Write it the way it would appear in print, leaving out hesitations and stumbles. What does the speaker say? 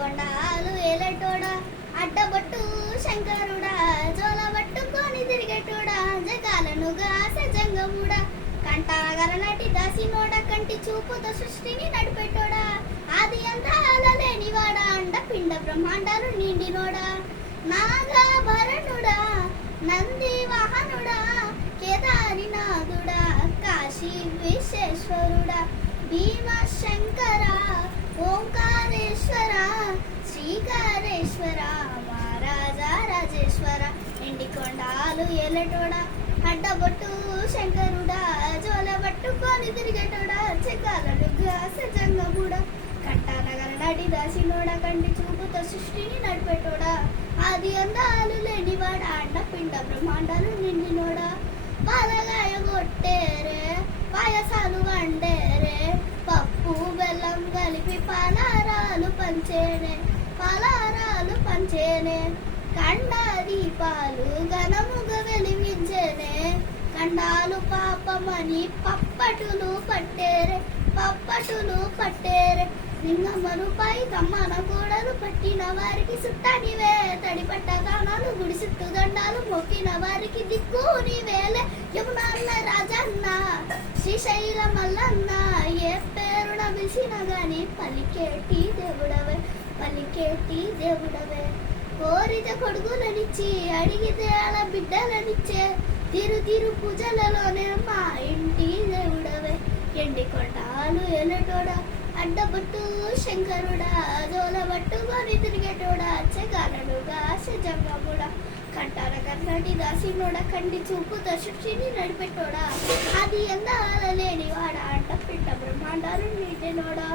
కొండాలు ఏలటోడా అడ్డబొట్టు శంకరుడా జోల పట్టుకొని తిరిగేటోడా జగాలను గాసె జంగముడా కంటాగర నటి దాసినోడ కంటి చూపుతో సృష్టిని నడిపెట్టోడా ఆది అంతాల లేనివాడా అండ పిండ బ్రహ్మాండాలు నిండినోడా నాగాభరణుడా నంది వాహనుడా కేదారినాథుడా కాశీ విశ్వేశ్వరుడా భీమశంకర ఓంకారేశ్వర శ్రీకారేశ్వర మహారాజా రాజేశ్వర ఎండికొండాలు ఏలటోడా అడ్డబొట్టు శంకరుడా జోల పట్టుకొని తిరిగేటోడా చెక్కాలను గాస జంగముడా కంటానగర నడి దాసినోడా కంటి చూపుతో సృష్టిని నడిపెట్టోడా ఆది అందాలు లేనివాడా అండ పిండ బ్రహ్మాండాలు నిండినోడా పాలగాయ కొట్టేరే పాయసాలు వండేరే పప్పు బెల్లం కలిపి పలారాలు పంచేనే కండ దీపాలు ఘనముగా వెలిగించేనే కండాలు పాపమని పప్పటులు పట్టేరే లింగమ్మను పై కమ్మన కూడలు పట్టిన వారికి సుట్టనివే తడిపట్ట దానాలు గుడి చుట్టూ దండాలు మొక్కిన వారికి దిక్కు నీవేలే యమునన్న రాజన్న శ్రీశైల మల్లన్న ఏ పేరున పిలిచిన గాని పలికేటి దేవుడవే కోరిత కొడుకులనిచ్చి అడిగితే అలా బిడ్డలనిచ్చే తిరు పూజలలోనే మా ఇంటి దేవుడవే ఎండికొండాలు ఏలటోడా అడ్డబొట్టు శంకరుడా జోల పట్టుకొని తిరిగేటోడా చెగాలను గాస జంగముడా కంటార కర్ణటి దాసినోడా కంటి చూపుతో సృష్టిని నడిపెట్టోడా అది ఎందాల లేనివాడా అంట పిండ బ్రహ్మాండాలు నిండినోడా